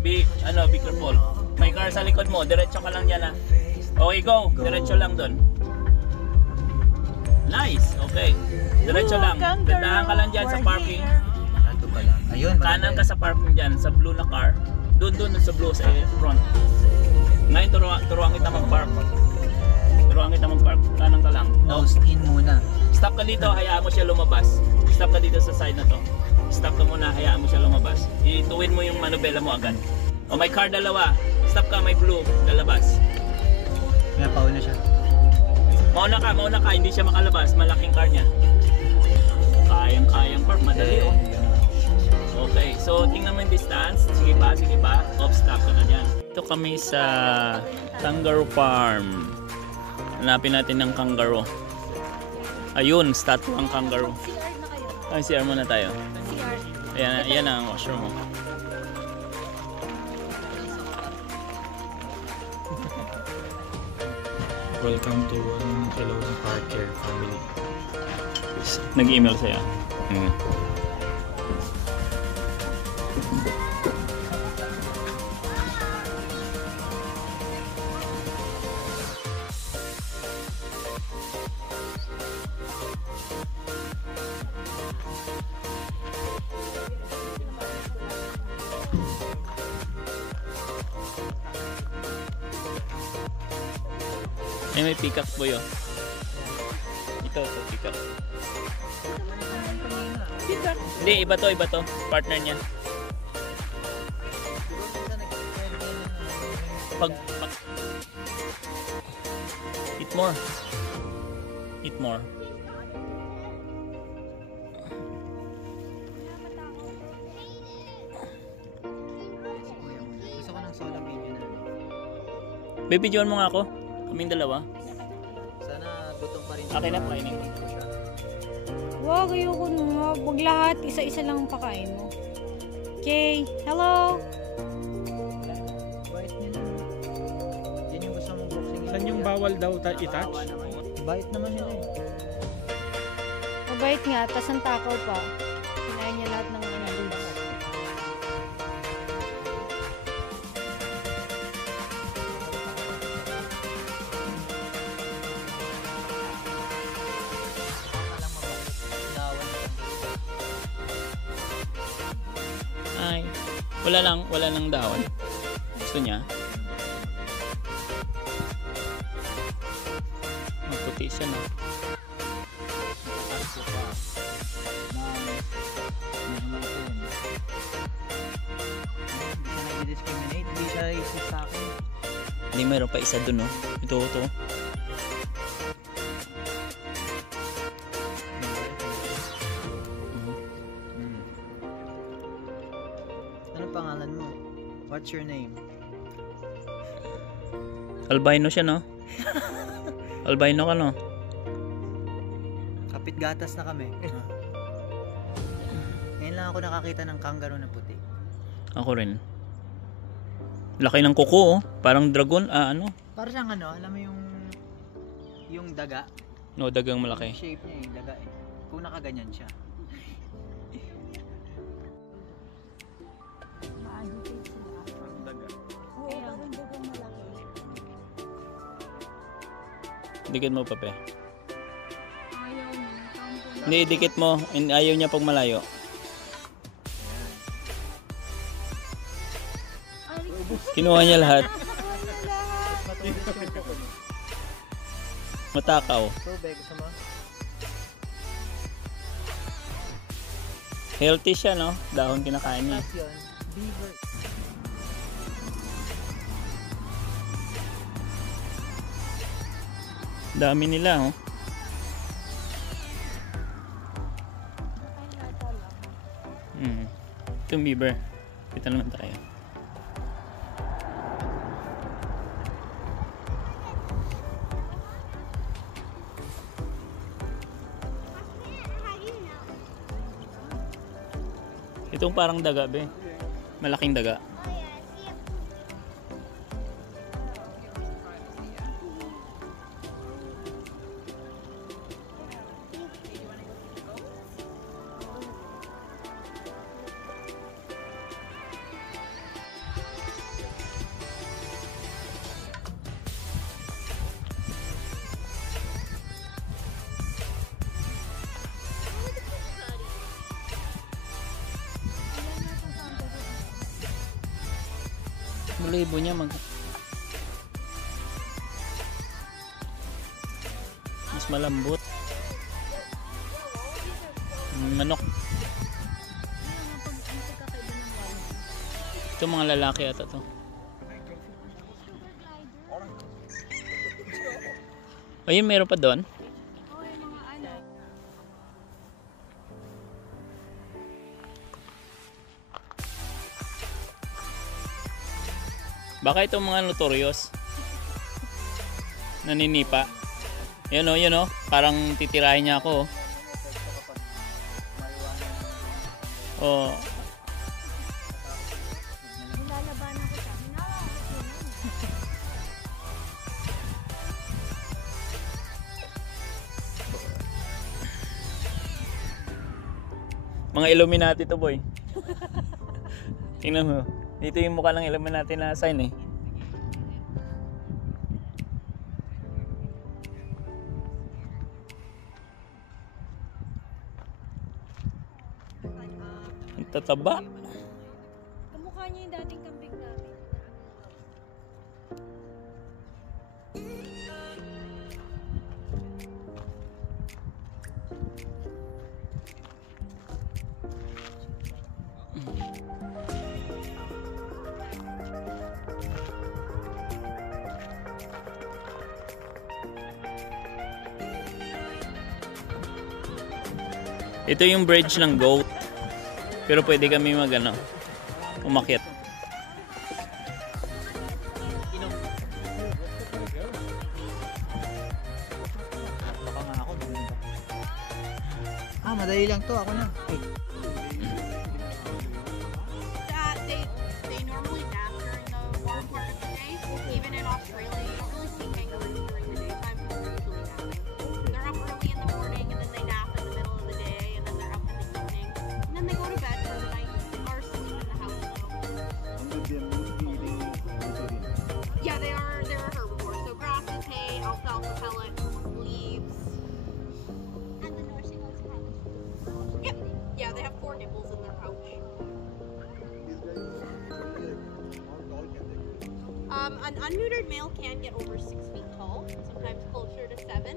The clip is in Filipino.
Be careful. May car sa likod mo, diretso ka lang dyan ha. Okay, go. Diretso lang doon. Nice, okay. Diretso lang. Dandahan ka lang dyan sa parking. Ato pa lang. Ayun, Kanan ka sa parking dyan, sa blue na car. Doon sa blue sa front. Ngayon turuan kita mag-park. Turuan kita mag-park. Kanan ka lang. Nose in muna. Stop ka dito, hayaan mo siya lumabas. Stop ka dito sa side na to. Stop ka muna, hayaan mo siya lumabas. Ituwin mo yung manubela mo agad. O may car dalawa. Stop ka, may blue. Lalabas. Pinapauna siya. Mauna ka. Hindi siya makalabas. Malaking car niya. Kayang park. Madali oh. Okay, so tingnan mo yung distance. Sige pa. Off, stop ka na dyan. Ito kami sa kangaroo farm. Hanapin natin ng kangaroo. Ayun, statue ang kangaroo. Ay, CR muna tayo. Ayan ang washroom mo. Welcome to Hello Park Care Family. Nag-email sa'yo. May peacock po yun. Ito, peacock. Peacock? Hindi, iba to. Partner niya. Eat more. Gusto ko ng solo video na. Bibidyoan mo nga ako. Kaming dalawa. Sana gutom pa rin. Okay na, kainin ko. Wag, ayoko na. Wag lahat. Isa-isa lang ang pakain mo. Okay. Hello? Bait nila. Yan yung gusto mong boxing. Saan yung bawal daw i-touch? Bait naman nila eh. Mabait nga. Tas ang takaw pa. Kinain niya lahat ng goods. Ay, wala nang dahon. Gusto niya. Magputi siya no. Discriminate, hindi siya isa sa akin. Hindi, mayroon pa isa dun no. Ito. Anong pangalan mo? What's your name? Albino siya no. Albino ka no. Kapit gatas na kami. Ngayon lang ako nakakita ng kangaroo na puti. Ako rin. Laki ng kuko oh. Parang dragon. Para siyang alam mo yung daga. No, dagang malaki. Yung shape niya yung daga eh. Kung nakaganyan siya. Dikit mo pape. Hindi, dikit mo. Ayaw niya pag malayo. Kinuha niya lahat. Matakaw. Tubig, gusto mo? Healthy siya no. Dahon kinakain niya. Tapos yun, beaver. Dami nila oh. Itong beaver. Kita naman tayo. Itong parang daga be. Malaking daga. Balibo niya mas malambot. Manok. Ito mga lalaki ata to. Ayun, meron pa doon. Baka itong mga notorious naninipa. Yun o, parang titirahin niya ako. Oh. Mga Illuminati to, boy. Tingnan mo. Dito yung mukha ng Illuminati na sign eh. Ang tataba. Kamukha niya yung dating kambing namin. Ito yung bridge ng goat. Pero pwede kami umakyat. Baka nga ako. Madali lang to. Ako na. They normally nap during the warm part of the day. Even in Australia, you don't really see kangaroos during the daytime. They're usually napping. They're up early in the morning and then they nap in the middle of the day and then they're up in the evening. And then they go to bed for the night or sleep in the house. Yeah, they're a herbivore. So grasses, hay, alfalfa pellets, leaves. And the nursing homes pouch. Yep. Yeah, they have 4 nipples in their pouch. An unneutered male can get over 6 feet tall, sometimes closer to 7.